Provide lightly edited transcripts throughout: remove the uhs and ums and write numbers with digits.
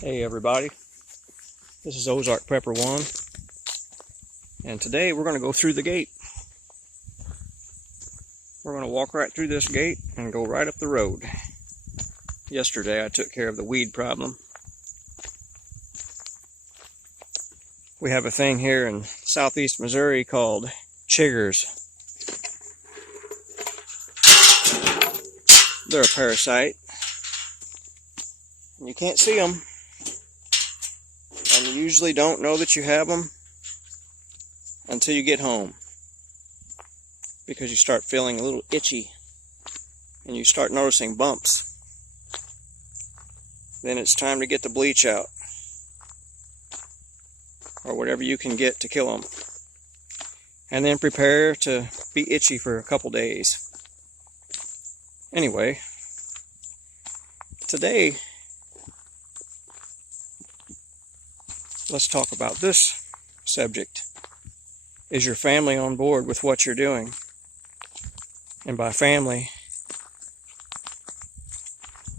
Hey everybody, this is Ozark Prepper 1, and today we're going to go through the gate. We're going to walk right through this gate and go right up the road. Yesterday I took care of the weed problem. We have a thing here in southeast Missouri called chiggers. They're a parasite, and you can't see them. And you usually don't know that you have them until you get home, because you start feeling a little itchy and you start noticing bumps. Then it's time to get the bleach out, or whatever you can get to kill them, and then prepare to be itchy for a couple days. Anyway, today let's talk about this subject. Is your family on board with what you're doing? And by family,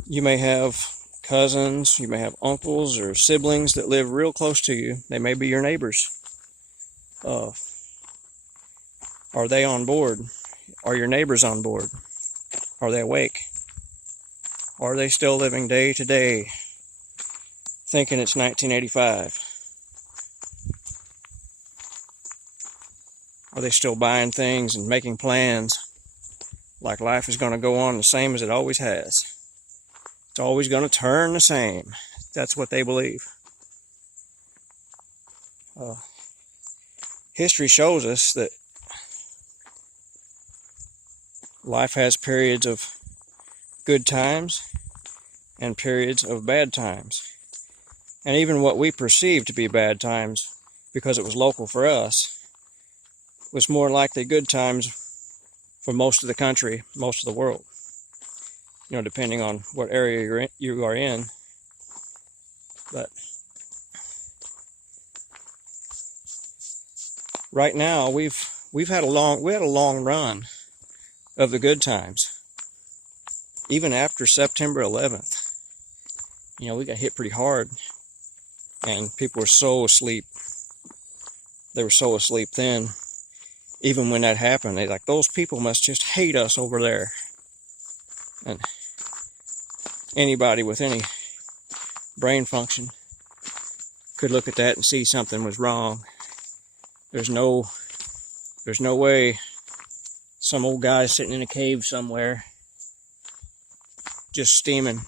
you may have cousins, you may have uncles or siblings that live real close to you. They may be your neighbors. Are they on board? Are your neighbors on board? Are they awake? Are they still living day to day, thinking it's 1985? Are they still buying things and making plans like life is going to go on the same as it always has? It's always going to turn the same. That's what they believe. History shows us that life has periods of good times and periods of bad times. And even what we perceive to be bad times, because it was local for us, was more likely good times for most of the country, most of the world. You know, depending on what area you are in. But right now we've had a long run of the good times. Even after September 11th, you know, we got hit pretty hard, and people were so asleep. They were so asleep then. Even when that happened, they like, those people must just hate us over there. And anybody with any brain function could look at that and see something was wrong. There's no way some old guy sitting in a cave somewhere just steaming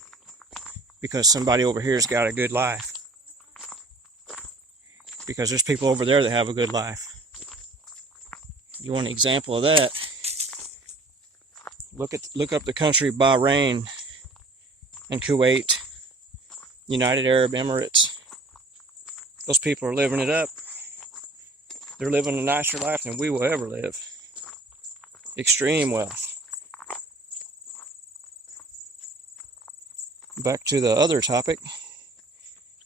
because somebody over here's got a good life. Because there's people over there that have a good life. You want an example of that? Look up the country Bahrain and Kuwait, United Arab Emirates. Those people are living it up. They're living a nicer life than we will ever live. Extreme wealth. Back to the other topic.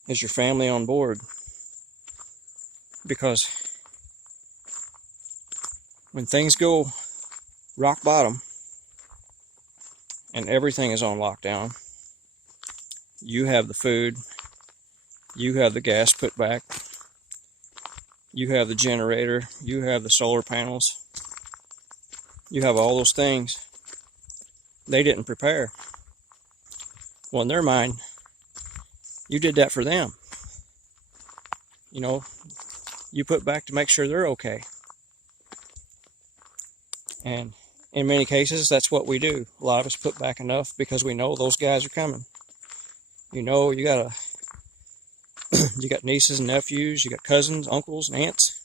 Is your family on board? Because when things go rock bottom and everything is on lockdown, you have the food, you have the gas put back, you have the generator, you have the solar panels, you have all those things. They didn't prepare. Well, in their mind, you did that for them. You know, you put back to make sure they're okay. And in many cases, that's what we do. A lot of us put back enough because we know those guys are coming. You know, you got nieces and nephews, you got cousins, uncles, and aunts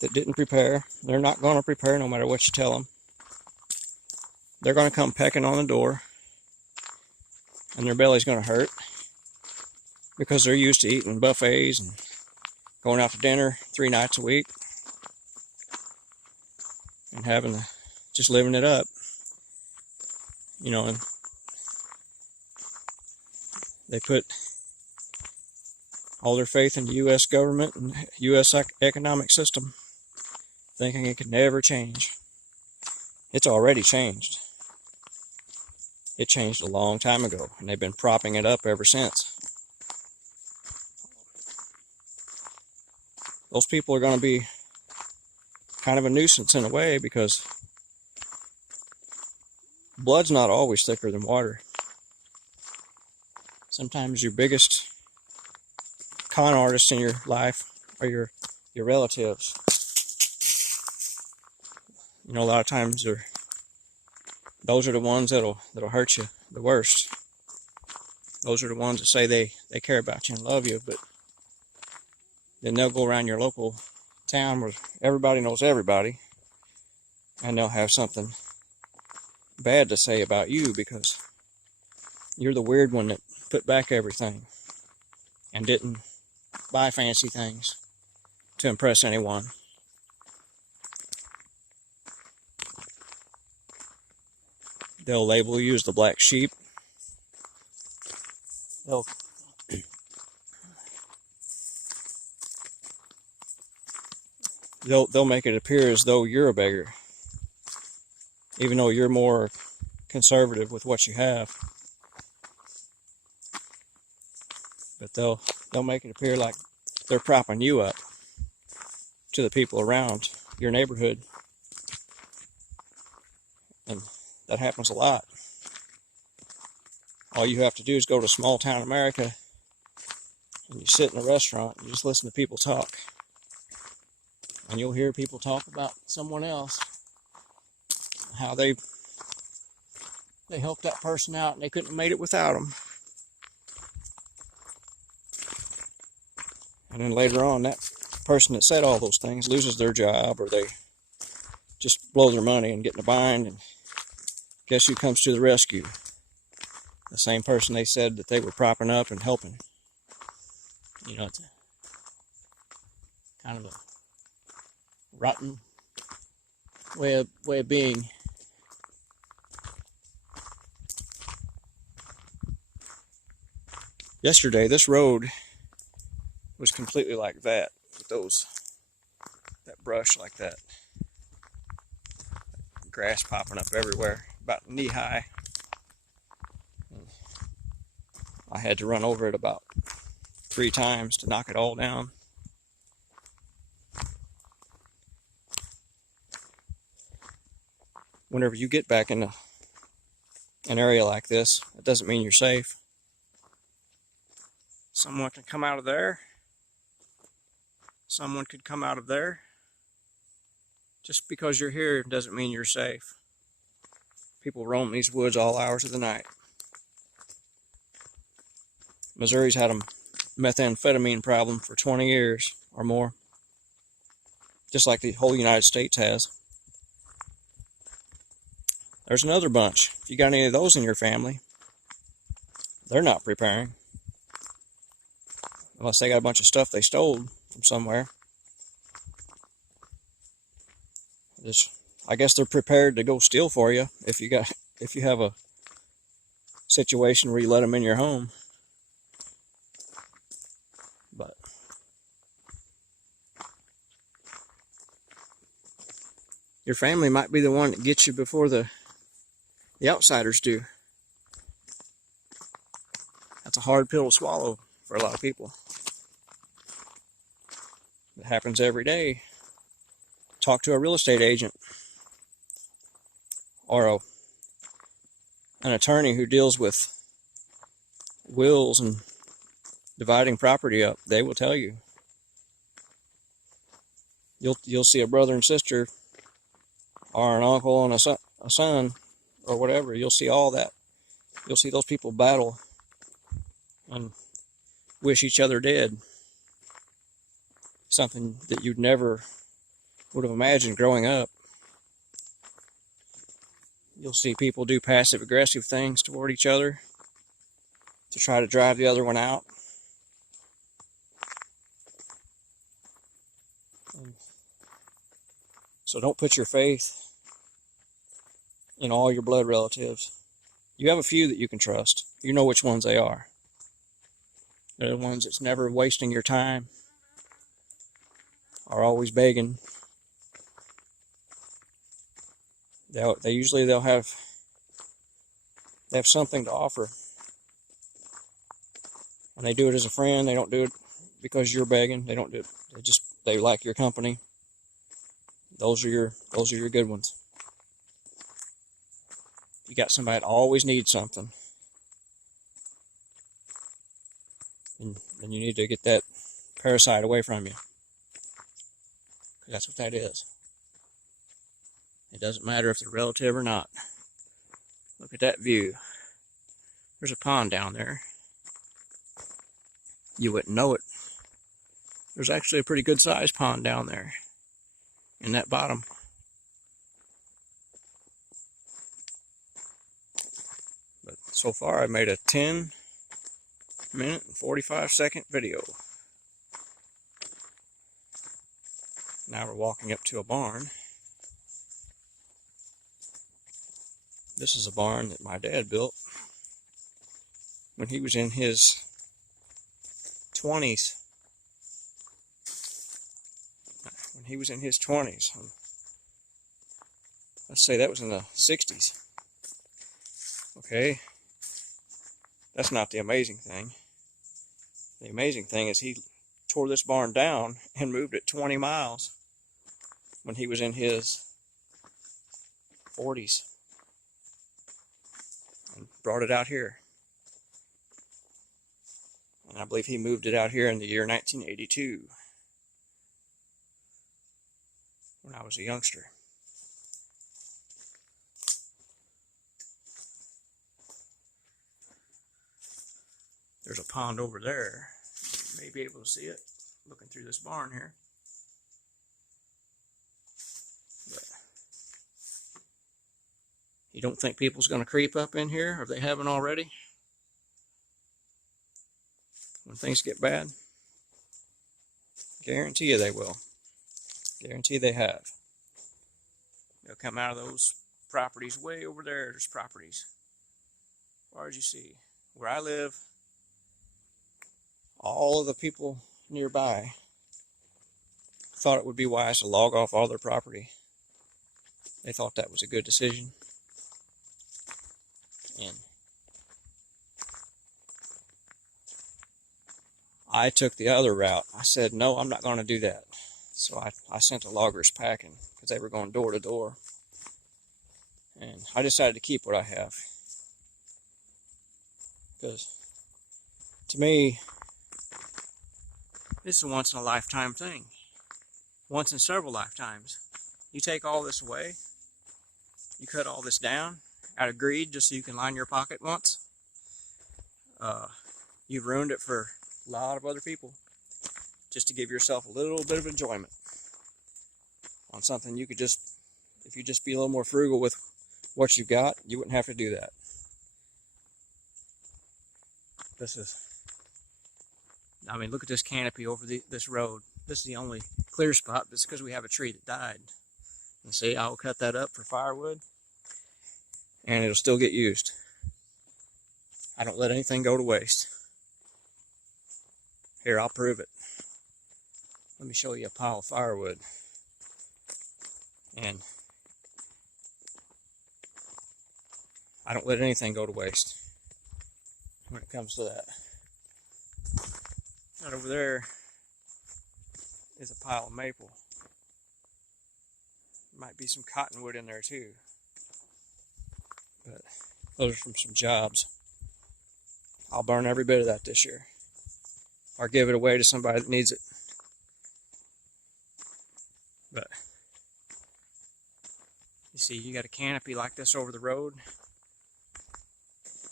that didn't prepare. They're not going to prepare no matter what you tell them. They're going to come pecking on the door, and their belly's going to hurt because they're used to eating buffets and going out to dinner 3 nights a week and just living it up. You know, and they put all their faith in the U.S. government and U.S. economic system, thinking it could never change. It's already changed. It changed a long time ago, and they've been propping it up ever since. those people are going to be kind of a nuisance in a way, because blood's not always thicker than water. Sometimes your biggest con artists in your life are your relatives. You know, a lot of times those are the ones that'll hurt you the worst. Those are the ones that say they care about you and love you, but then they'll go around your local town where everybody knows everybody, and they'll have something bad to say about you because you're the weird one that put back everything and didn't buy fancy things to impress anyone. They'll label you as the black sheep. They'll make it appear as though you're a beggar, even though you're more conservative with what you have. But they'll make it appear like they're propping you up to the people around your neighborhood. And that happens a lot. All you have to do is go to small town America and you sit in a restaurant and you just listen to people talk. And you'll hear people talk about someone else, how they helped that person out and they couldn't have made it without them. And then later on, that person that said all those things loses their job, or they just blow their money and get in a bind, and guess who comes to the rescue? The same person they said that they were propping up and helping. You know, it's kind of a rotten way of being. Yesterday, this road was completely like that, with that brush like that. Grass popping up everywhere, about knee high. I had to run over it about 3 times to knock it all down. Whenever you get back in an area like this, it doesn't mean you're safe. Someone can come out of there. Someone could come out of there. Just because you're here doesn't mean you're safe. People roam these woods all hours of the night. Missouri's had a methamphetamine problem for 20 years or more, just like the whole United States has. There's another bunch. If you got any of those in your family, they're not preparing. Unless they got a bunch of stuff they stole from somewhere. I guess they're prepared to go steal for you if you have a situation where you let them in your home. But your family might be the one that gets you before the outsiders do. That's a hard pill to swallow for a lot of people. It happens every day. Talk to a real estate agent or an attorney who deals with wills and dividing property up. They will tell you. You'll see a brother and sister, or an uncle and a son, or whatever. You'll see all that. You'll see those people battle and wish each other dead. Something that you'd never would have imagined growing up. You'll see people do passive-aggressive things toward each other to try to drive the other one out. So don't put your faith in all your blood relatives. You have a few that you can trust. You know which ones they are. They're the ones that's never wasting your time, are always begging. They'll have something to offer. And they do it as a friend. They don't do it because you're begging. They don't do it. they like your company, those are your good ones. You got somebody that always needs something, and you need to get that parasite away from you. That's what that is. It doesn't matter if they're relative or not. Look at that view. There's a pond down there. You wouldn't know it. There's actually a pretty good sized pond down there in that bottom. But so far I made a 10-minute and 45-second video. Now we're walking up to a barn. This is a barn that my dad built when he was in his 20s. When he was in his 20s. Let's say that was in the 60s. Okay. That's not the amazing thing. The amazing thing is he tore this barn down and moved it 20 miles when he was in his 40s. And brought it out here. And I believe he moved it out here in the year 1982, when I was a youngster. There's a pond over there. You may be able to see it looking through this barn here. But you don't think people's going to creep up in here, or if they haven't already? When things get bad? Guarantee you they will. Guarantee they have. They'll come out of those properties way over there. There's properties. As far as you see. Where I live, all of the people nearby thought it would be wise to log off all their property. They thought that was a good decision. And I took the other route. I said, no, I'm not going to do that. So I sent the loggers packing because they were going door to door. And I decided to keep what I have. Because to me, this is a once in a lifetime thing. Once in several lifetimes. You take all this away, you cut all this down out of greed just so you can line your pocket once. You've ruined it for a lot of other people just to give yourself a little bit of enjoyment on something you could just, if you just be a little more frugal with what you've got, you wouldn't have to do that. This is, I mean, look at this canopy over this road. This is the only clear spot, but it's because we have a tree that died. And see, I'll cut that up for firewood, and it'll still get used. I don't let anything go to waste. Here, I'll prove it. Let me show you a pile of firewood. And I don't let anything go to waste when it comes to that. Right over there is a pile of maple. Might be some cottonwood in there too. But those are from some jobs. I'll burn every bit of that this year. Or give it away to somebody that needs it. But you see, you got a canopy like this over the road.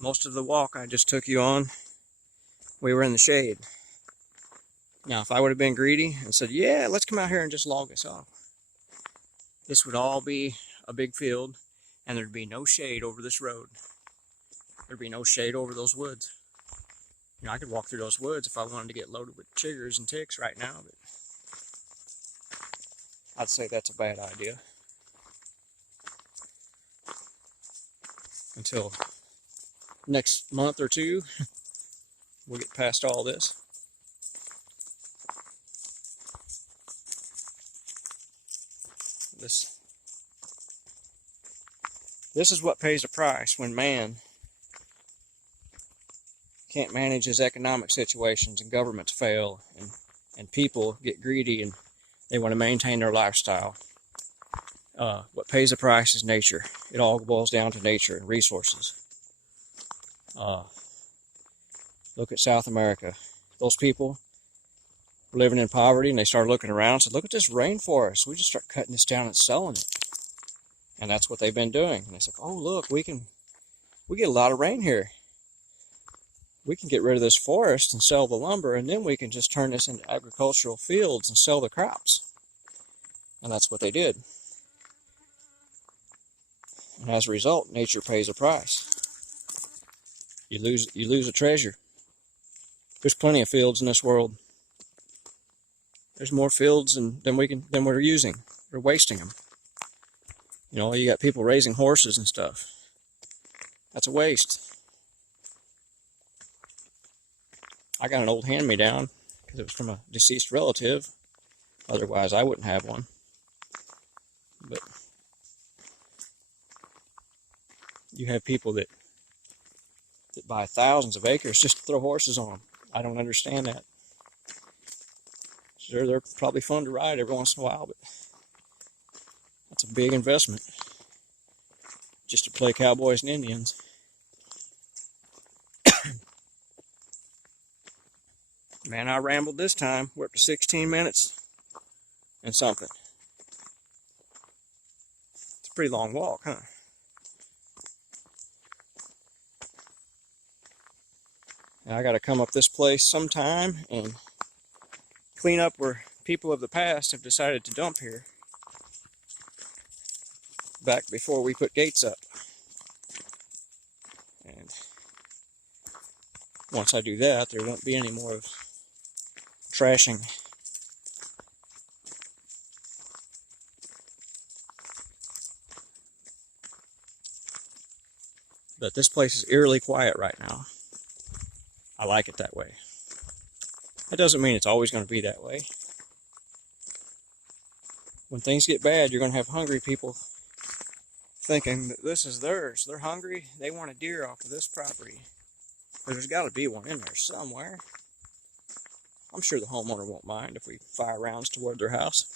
Most of the walk I just took you on, we were in the shade. Now, if I would have been greedy and said, yeah, let's come out here and just log this off, this would all be a big field, and there'd be no shade over this road. There'd be no shade over those woods. You know, I could walk through those woods if I wanted to get loaded with chiggers and ticks right now, but I'd say that's a bad idea. Until next month or two, we'll get past all this. This is what pays the price when man can't manage his economic situations and governments fail and people get greedy and They want to maintain their lifestyle. What pays the price is nature. It all boils down to nature and resources. Look at South America. Those people were living in poverty, and they started looking around and said, look at this rainforest. We just start cutting this down and selling it. And that's what they've been doing. And they said, oh, look, we get a lot of rain here. We can get rid of this forest and sell the lumber, and then we can just turn this into agricultural fields and sell the crops. And that's what they did. And as a result, nature pays a price. You lose a treasure. There's plenty of fields in this world. There's more fields than we're using. We're wasting them. You know, you got people raising horses and stuff. That's a waste. I got an old hand-me-down because it was from a deceased relative. Otherwise, I wouldn't have one. But you have people that buy thousands of acres just to throw horses on them. I don't understand that. Sure, they're probably fun to ride every once in a while, but that's a big investment just to play cowboys and Indians. Man, I rambled this time. We're up to 16 minutes and something. It's a pretty long walk, huh? Now I got to come up this place sometime and clean up where people of the past have decided to dump here back before we put gates up. And once I do that, there won't be any more of trashing. But this place is eerily quiet right now. I like it that way. That doesn't mean it's always going to be that way. When things get bad, you're going to have hungry people thinking that this is theirs. They're hungry. They want a deer off of this property. But there's got to be one in there somewhere. I'm sure the homeowner won't mind if we fire rounds toward their house.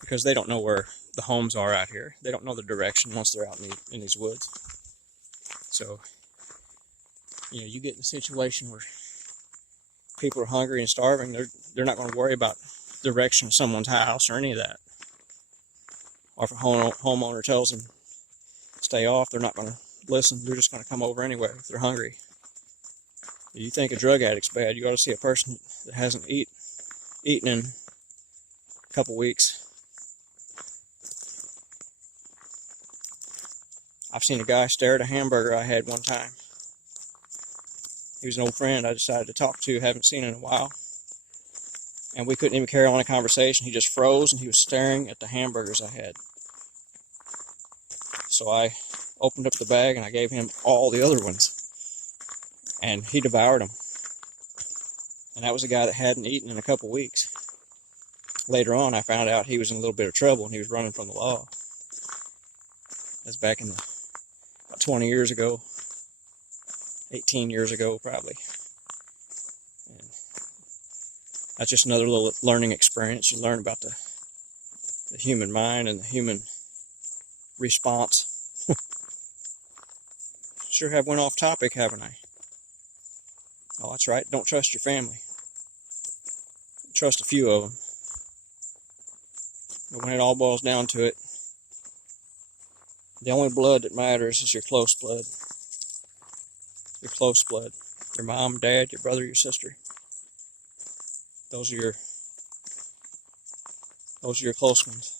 Because they don't know where the homes are out here. They don't know the direction once they're out in these woods. So, you know, you get in a situation where people are hungry and starving, they're not going to worry about the direction of someone's house or any of that. Or if a homeowner tells them stay off, they're not going to listen. They're just going to come over anyway if they're hungry. You think a drug addict's bad, you ought to see a person that hasn't eaten in a couple weeks. I've seen a guy stare at a hamburger I had one time. He was an old friend I decided to talk to, haven't seen in a while. And we couldn't even carry on a conversation. He just froze and he was staring at the hamburgers I had. So I opened up the bag and I gave him all the other ones. And he devoured them. And that was a guy that hadn't eaten in a couple weeks. Later on, I found out he was in a little bit of trouble and he was running from the law. That's back in about 20 years ago. 18 years ago, probably. And that's just another little learning experience. You learn about the human mind and the human response. Sure have went off topic, haven't I? Oh, that's right. Don't trust your family. Trust a few of them. But when it all boils down to it, the only blood that matters is your close blood. Your close blood. Your mom, dad, your brother, your sister. Those are your close ones.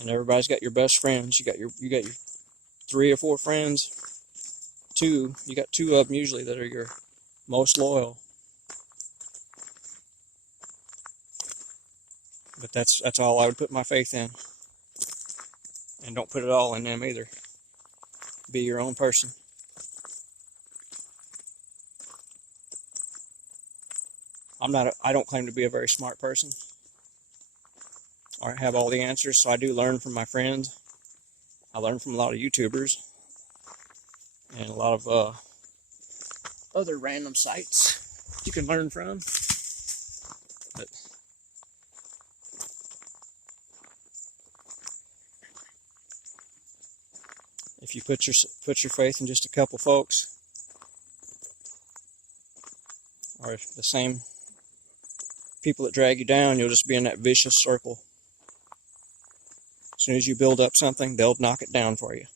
And everybody's got your best friends. You got your 3 or 4 friends. You got 2 of them usually that are your most loyal. But that's all I would put my faith in. And don't put it all in them either. Be your own person. I don't claim to be a very smart person or have all the answers, so I do learn from my friends. I learn from a lot of YouTubers and a lot of other random sites you can learn from. If you put your faith in just a couple folks, or the same people that drag you down, you'll just be in that vicious circle. As soon as you build up something, they'll knock it down for you.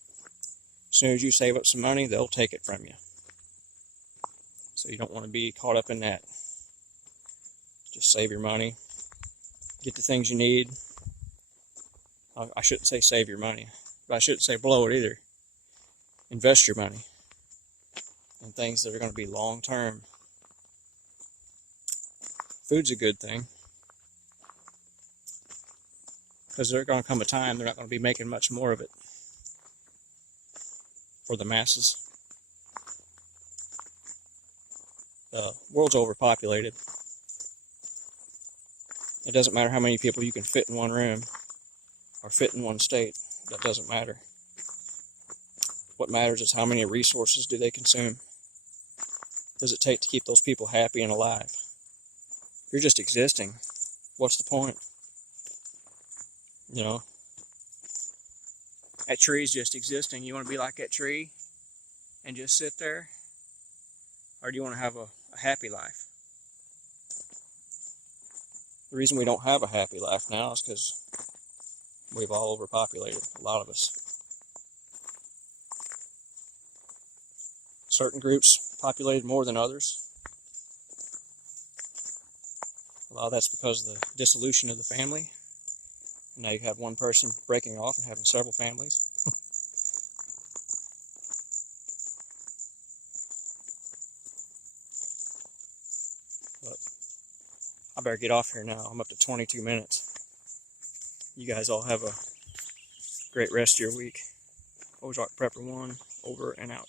As soon as you save up some money, they'll take it from you. So you don't want to be caught up in that. Just save your money. Get the things you need. I shouldn't say save your money, but I shouldn't say blow it either. Invest your money in things that are going to be long term. Food's a good thing, because there's going to come a time they're not going to be making much more of it for the masses. The world's overpopulated. It doesn't matter how many people you can fit in one room or fit in one state. That doesn't matter. What matters is how many resources do they consume. Does it take to keep those people happy and alive? If you're just existing, what's the point? You know, that tree's just existing. You want to be like that tree and just sit there? Or do you want to have a happy life? The reason we don't have a happy life now is because we've all overpopulated, a lot of us. Certain groups populated more than others. A lot of that's because of the dissolution of the family. Now you have one person breaking off and having several families. But I better get off here now. I'm up to 22 minutes. You guys all have a great rest of your week. Ozark Prepper 1, over and out.